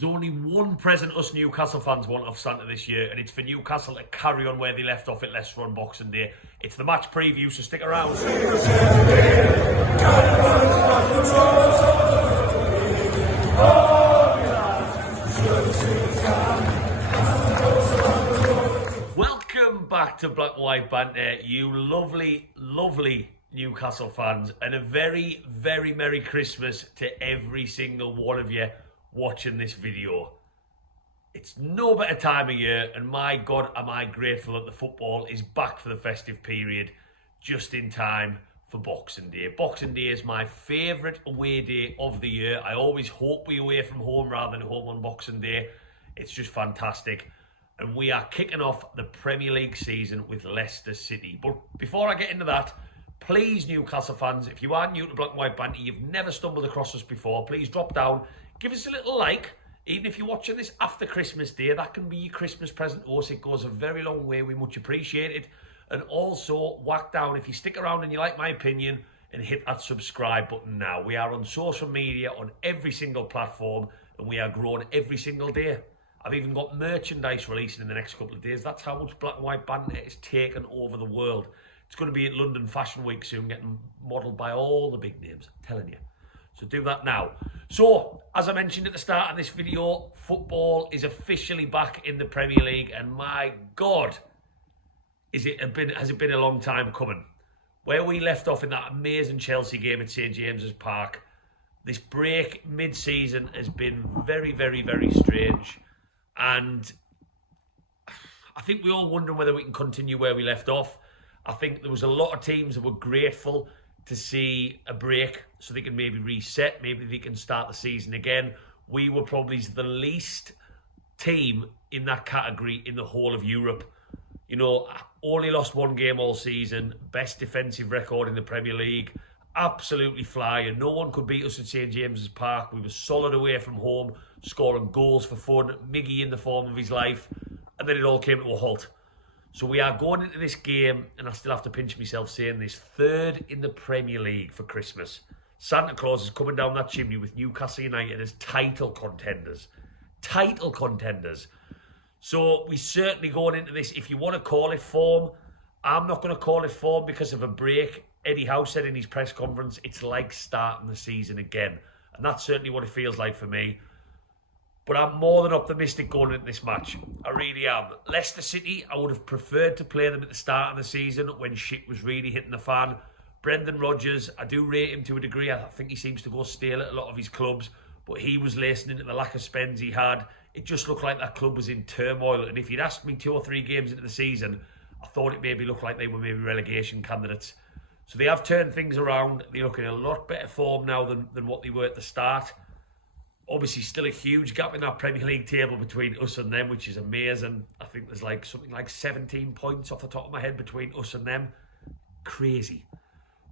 There's only one present us Newcastle fans want off Santa this year, and it's for Newcastle to carry on where they left off at Leicester on Boxing Day. It's the match preview, so stick around. Welcome back to Black and White Banter, you lovely, lovely Newcastle fans, and a very, very Merry Christmas to every single one of you watching this video. It's no better time of year, and my God, am I grateful that the football is back for the festive period just in time for Boxing Day. Boxing Day is my favourite away day of the year. I always hope we're away from home rather than home on Boxing Day. It's just fantastic. And we are kicking off the Premier League season with Leicester City. But before I get into that, please, Newcastle fans, if you are new to Black and White Banter, you've never stumbled across us before, please drop down, give us a little like. Even if you're watching this after Christmas Day, that can be your Christmas present to us. It goes a very long way. We much appreciate it. And also, whack down, if you stick around and you like my opinion, and hit that subscribe button now. We are on social media on every single platform, and we are growing every single day. I've even got merchandise releasing in the next couple of days. That's how much Black and White Banter is taken over the world. It's going to be at London Fashion Week soon, getting modelled by all the big names. I'm telling you. So do that now. So, as I mentioned at the start of this video, football is officially back in the Premier League, and my God, has it been a long time coming. Where we left off in that amazing Chelsea game at St James's Park, this break mid-season has been very, very, very strange. And I think we're all wondering whether we can continue where we left off. I think there was a lot of teams that were grateful to see a break so they can maybe reset, maybe they can start the season again. We were probably the least team in that category in the whole of Europe. You know, only lost one game all season, best defensive record in the Premier League, absolutely flying. No one could beat us at St James's Park. We were solid away from home, scoring goals for fun, Miggy in the form of his life, and then it all came to a halt. So we are going into this game, and I still have to pinch myself saying this, third in the Premier League for Christmas. Santa Claus is coming down that chimney with Newcastle United as title contenders. Title contenders. So we certainly going into this, if you want to call it form, I'm not going to call it form because of a break. Eddie Howe said in his press conference, it's like starting the season again. And that's certainly what it feels like for me. But I'm more than optimistic going into this match. I really am. Leicester City, I would have preferred to play them at the start of the season when shit was really hitting the fan. Brendan Rodgers, I do rate him to a degree. I think he seems to go stale at a lot of his clubs. But he was listening to the lack of spends he had. It just looked like that club was in turmoil. And if you'd asked me 2 or 3 games into the season, I thought it maybe looked like they were maybe relegation candidates. So they have turned things around. They're looking in a lot better form now than what they were at the start. Obviously, still a huge gap in that Premier League table between us and them, which is amazing. I think there's like something like 17 points off the top of my head between us and them. Crazy.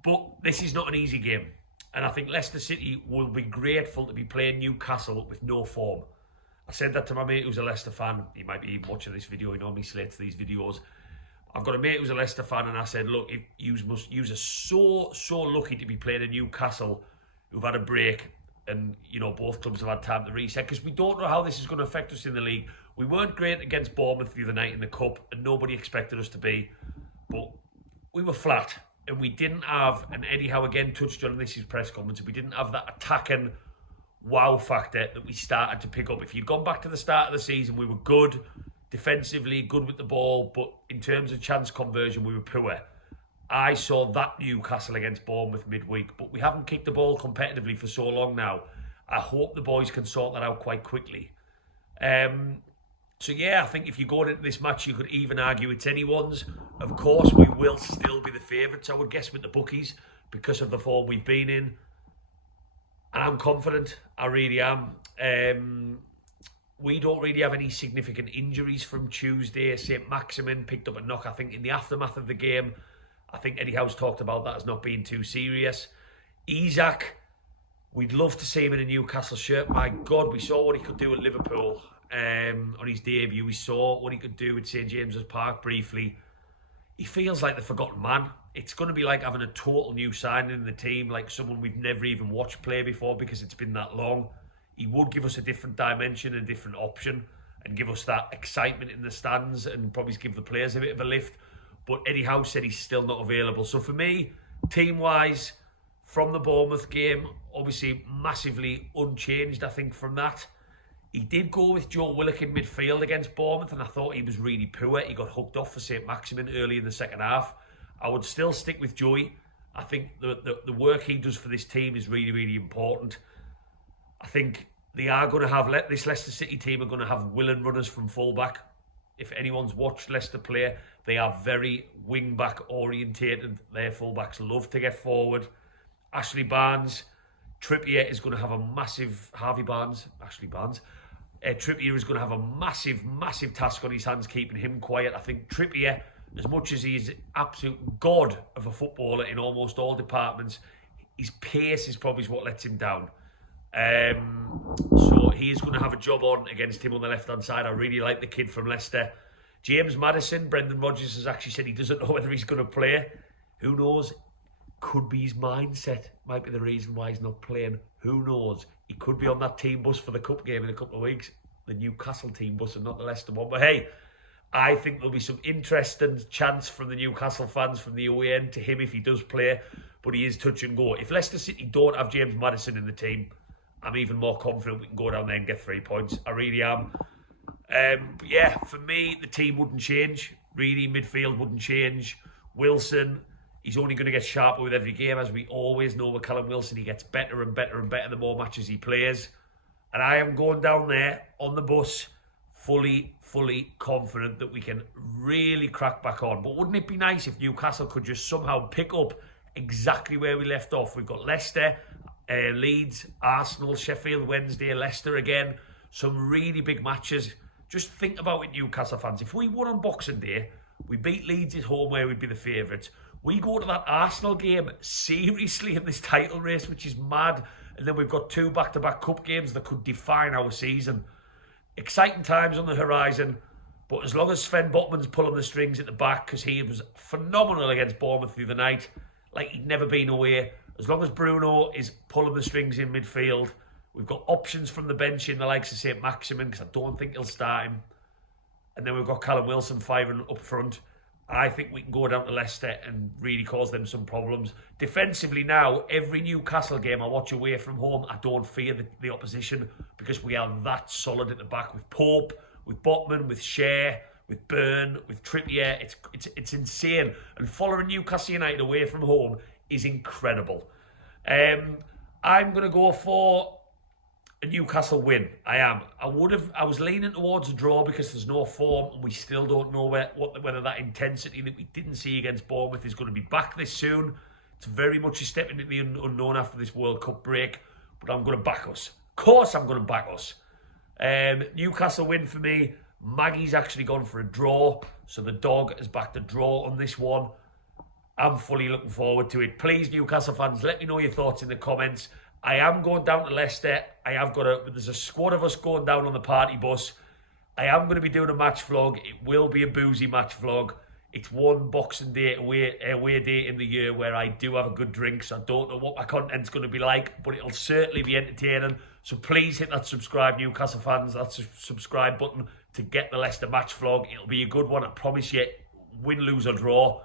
But this is not an easy game. And I think Leicester City will be grateful to be playing Newcastle with no form. I said that to my mate who's a Leicester fan. He might be even watching this video. He normally slates these videos. I've got a mate who's a Leicester fan, and I said, look, you are so lucky to be playing a Newcastle who've had a break, and you know both clubs have had time to reset, because we don't know how this is going to affect us in the league. We weren't great against Bournemouth the other night in the Cup, and nobody expected us to be, but we were flat, and we didn't have, and Eddie Howe again touched on this in his press conference, we didn't have that attacking wow factor that we started to pick up. If you'd gone back to the start of the season, we were good defensively, good with the ball, but in terms of chance conversion, we were poor. I saw that Newcastle against Bournemouth midweek, but we haven't kicked the ball competitively for so long now. I hope the boys can sort that out quite quickly. So yeah, I think if you go into this match, you could even argue it's anyone's. Of course, we will still be the favourites, I would guess, with the bookies, because of the form we've been in. And I'm confident, I really am. We don't really have any significant injuries from Tuesday. St Maximin picked up a knock, I think, in the aftermath of the game. I think Eddie Howe's talked about that as not being too serious. Isak, we'd love to see him in a Newcastle shirt. My God, we saw what he could do at Liverpool on his debut. We saw what he could do at St James's Park briefly. He feels like the forgotten man. It's going to be like having a total new signing in the team, like someone we've never even watched play before because it's been that long. he would give us a different dimension, a different option, and give us that excitement in the stands and probably give the players a bit of a lift. But Eddie Howe said he's still not available. So for me, team-wise, from the Bournemouth game, obviously massively unchanged, I think, from that. He did go with Joe Willock in midfield against Bournemouth, and I thought he was really poor. He got hooked off for St. Maximin early in the second half. I would still stick with Joey. I think the work he does for this team is really, really important. I think they are going to have, this Leicester City team are going to have willing runners from fullback. If anyone's watched Leicester play, they are very wing-back orientated. Their fullbacks love to get forward. Ashley Barnes, Trippier is going to have a massive, Trippier is going to have a massive, massive task on his hands keeping him quiet. I think Trippier, as much as he's absolute god of a footballer in almost all departments, his pace is probably what lets him down. So he is going to have a job on against him on the left-hand side. I really like the kid from Leicester. James Maddison, Brendan Rodgers has actually said he doesn't know whether he's going to play. Who knows? Could be his mindset. Might be the reason why he's not playing. Who knows? He could be on that team bus for the cup game in a couple of weeks. The Newcastle team bus and not the Leicester one. But hey, I think there'll be some interest and chance from the Newcastle fans from the away end to him if he does play. But he is touch and go. If Leicester City don't have James Maddison in the team, I'm even more confident we can go down there and get 3 points. I really am. But yeah, for me, the team wouldn't change. Really, midfield wouldn't change. Wilson, he's only going to get sharper with every game. As we always know with Callum Wilson, he gets better and better and better the more matches he plays. And I am going down there on the bus fully confident that we can really crack back on. But wouldn't it be nice if Newcastle could just somehow pick up exactly where we left off? We've got Leicester, Leeds, Arsenal, Sheffield Wednesday, Leicester again. Some really big matches. Just think about it, Newcastle fans. If we won on Boxing Day, we beat Leeds at home where we'd be the favourites. We go to that Arsenal game seriously in this title race, which is mad. And then we've got 2 back-to-back cup games that could define our season. Exciting times on the horizon. But as long as Sven Botman's pulling the strings at the back, because he was phenomenal against Bournemouth the other night, like he'd never been away. As long as Bruno is pulling the strings in midfield, we've got options from the bench in the likes of St. Maximin, because I don't think he'll start him. And then we've got Callum Wilson firing up front. I think we can go down to Leicester and really cause them some problems. Defensively now, every Newcastle game I watch away from home, I don't fear the opposition because we are that solid at the back with Pope, with Botman, with Shea, with Byrne, with Trippier. It's insane. And following Newcastle United away from home is incredible. I'm going to go for a Newcastle win. I am. I was leaning towards a draw because there's no form and we still don't know whether that intensity that we didn't see against Bournemouth is going to be back this soon. It's very much a step into the unknown after this World Cup break, but I'm going to back us. Of course I'm going to back us. Newcastle win for me. Maggie's actually gone for a draw, so the dog has backed a draw on this one. I'm fully looking forward to it. Please, Newcastle fans, let me know your thoughts in the comments. I am going down to Leicester. There's a squad of us going down on the party bus. I am going to be doing a match vlog. It will be a boozy match vlog. It's one Boxing Day away day in the year where I do have a good drink, so I don't know what my content's going to be like, but it'll certainly be entertaining. So please hit that subscribe, Newcastle fans, that subscribe button to get the Leicester match vlog. It'll be a good one, I promise you, win, lose or draw.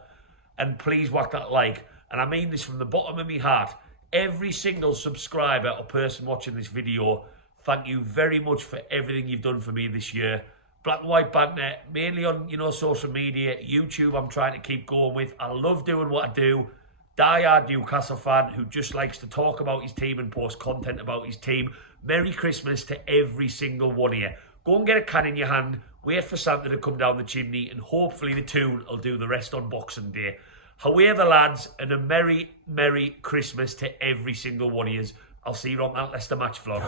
And please whack that like. And I mean this from the bottom of my heart. Every single subscriber or person watching this video, thank you very much for everything you've done for me this year. Black and White Banter, mainly on, social media, YouTube, I'm trying to keep going with. I love doing what I do. Die-hard Newcastle fan who just likes to talk about his team and post content about his team. Merry Christmas to every single one of you. Go and get a can in your hand, wait for Santa to come down the chimney, and hopefully the tune will do the rest on Boxing Day. Away the lads, and a Merry, Merry Christmas to every single one of you. I'll see you on that Leicester match vlog.